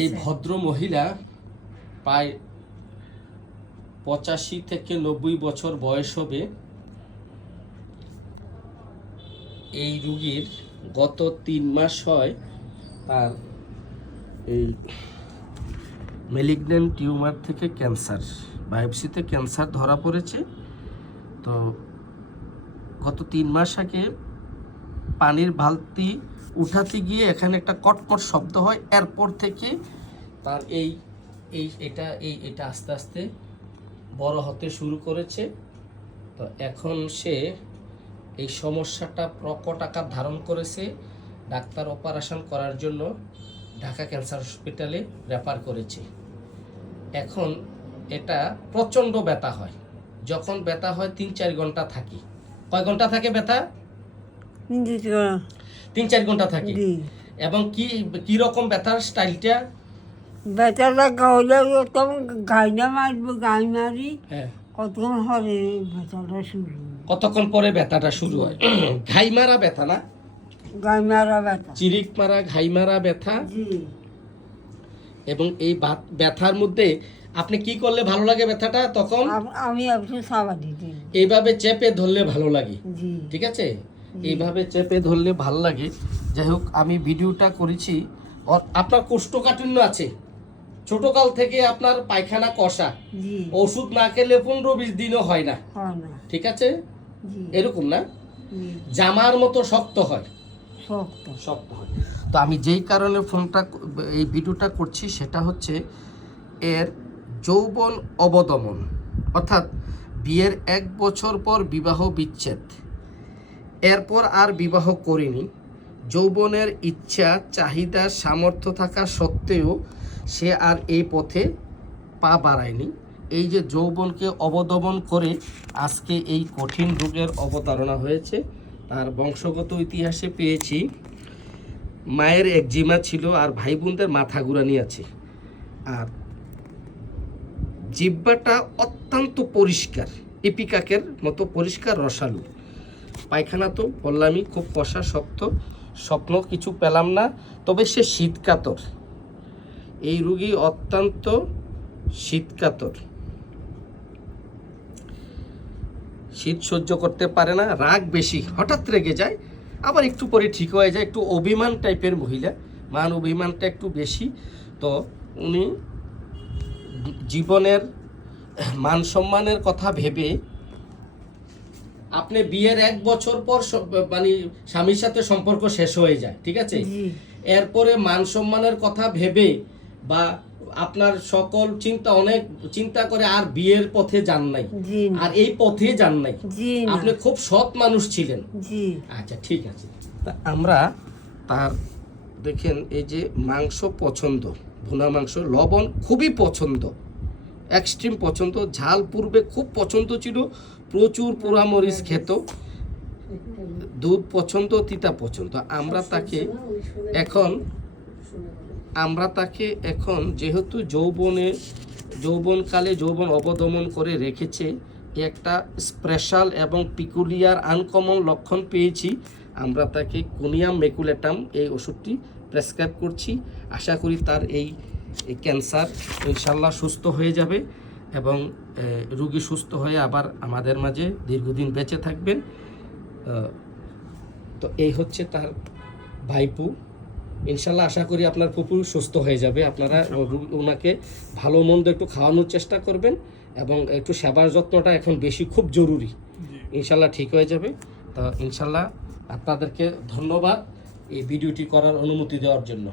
এই ভদ্র মহিলা প্রায় 85 থেকে 90 বছর বয়স হবে। এই রোগীর গত 3 মাস হয় তার এই ম্যালিগন্যান্ট টিউমার থেকে ক্যান্সার, বায়োপসিতে ক্যান্সার ধরা পড়েছে। তো গত 3 মাস আগে পানির বালতি উঠাতে গিয়ে এখানে একটা কটকট শব্দ হয়। এরপর থেকে তার এটা আস্তে আস্তে বড় হতে শুরু করেছে। তো এখন সে এই সমস্যাটা প্রকট আকার ধারণ করেছে। ডাক্তার অপারেশন করার জন্য ঢাকা ক্যান্সার হসপিটালে রেফার করেছে। এখন এটা প্রচণ্ড ব্যথা হয়। যখন ব্যথা হয় 3-4 ঘন্টা থাকি। কয় ঘন্টা থাকে ব্যথা? 3-4 ঘন্টা থাকে। এবং কি রকম ব্যথার স্টাইলটা? ব্যথাটা গাইলে গাইনা মারবো, গাই মারি হ্যাঁ, কতক্ষণ হবে ব্যথাটা শুরু। কতক্ষণ পরে ব্যথাটা শুরু হয়? ঘাই মারা ব্যথা না? গাই মারা ব্যথা, চিরিক মারা, ঘাই মারা ব্যথা। এবং এই ব্যথার মধ্যে আপনি কি করলে ভালো লাগে ব্যথাটা? তখন আমি একটু সাবা দিতে এইভাবে চেপে ধরলে ভালো লাগে। ঠিক আছে, এইভাবে চেপে ধরলে ভালো লাগে। যাই হোক, আমি ভিডিওটা করেছি। আপনার কোষ্ঠকাঠিন্য আছে, ছোটকাল থেকে আপনার পায়খানা কষা, ওষুধ না খেলে 15-20 দিনও হয় না। ঠিক আছে, এরকম না? জামার মতো শক্ত হয়, শক্ত হয়। তো আমি যেই কারণে এই ভিডিওটা করছি সেটা হচ্ছে এর যৌবন অবদমন, অর্থাৎ বিয়ের 1 বছর পর বিবাহ বিচ্ছেদ, এরপর আর বিবাহ করেনি। যৌবনের ইচ্ছা, চাহিদা, সামর্থ্য থাকা সত্ত্বেও সে আর এই পথে পা বাড়ায়নি। এই যে যৌবনকে অবদমন করে আজকে এই কঠিন রোগের অবতারণা হয়েছে। তার বংশগত ইতিহাসে পেয়েছি মায়ের একজিমা ছিল, আর ভাই বোনদের মাথা ঘুরানি আছে। আর জিহ্বাটা অত্যন্ত পরিষ্কার, ইপিকাকের মতো পরিষ্কার, রসালো। পায়খানা তো বললামই, খুব কষা, শক্ত। স্বপ্ন কিছু পেলাম না, তবে সে শীতকাতর। এই রোগী অত্যন্ত শীতকাতর, শীত সহ্য করতে পারে না, রাগ বেশি, হঠাৎ রেগে যায়, আবার একটু পরে ঠিক হয়ে যায়। একটু অভিমান টাইপের মহিলা, মান অভিমানটা একটু বেশি। তো উনি জীবনের মান সম্মানের কথা ভেবে, আপনি বিয়ের 1 বছর পর মানে স্বামীর সাথে সম্পর্ক শেষ হয়ে যায়, ঠিক আছে? এরপরে মান সম্মানের কথা ভেবে বা আপনার সকল অনেক চিন্তা করে আর বিয়ের পথে যান নাই, আর এই পথে যান নাই। আপনি খুব সৎ মানুষ ছিলেন। আচ্ছা, ঠিক আছে। তা আমরা তার দেখেন, এই যে মাংস পছন্দ, ভুনা মাংস, লবণ খুবই পছন্দ, এক্সট্রিম পছন্দ, ঝাল পূর্বে খুব পছন্দ ছিল, প্রচুর পোড়ামরিচ খেত, দুধ পছন্দ, তিতা পছন্দ। আমরা তাকে এখন যেহেতু যৌবনকালে যৌবন অবদমন করে রেখেছে, একটা স্পেশাল এবং পিকুলিয়ার আনকমন লক্ষণ পেয়েছি। আমরা তাকে কোনিয়াম মেকুলেটাম এই ওষুধটি প্রেসক্রাইব করছি। আশা করি তার এই ক্যান্সার ইনশাল্লাহ সুস্থ হয়ে যাবে এবং রোগী সুস্থ হয়ে আবার আমাদের মাঝে দীর্ঘদিন বেঁচে থাকবেন। তো এই হচ্ছে তার ভাইপু। ইনশাল্লাহ আশা করি আপনার ফুপু সুস্থ হয়ে যাবে। আপনারা ওনাকে ভালো মন্দ একটু খাওয়ানোর চেষ্টা করবেন এবং একটু সেবার যত্নটা এখন বেশি খুব জরুরি। ইনশাল্লাহ ঠিক হয়ে যাবে। তো ইনশাল্লাহ আপনাদেরকে ধন্যবাদ এই ভিডিওটি করার অনুমতি দেওয়ার জন্য।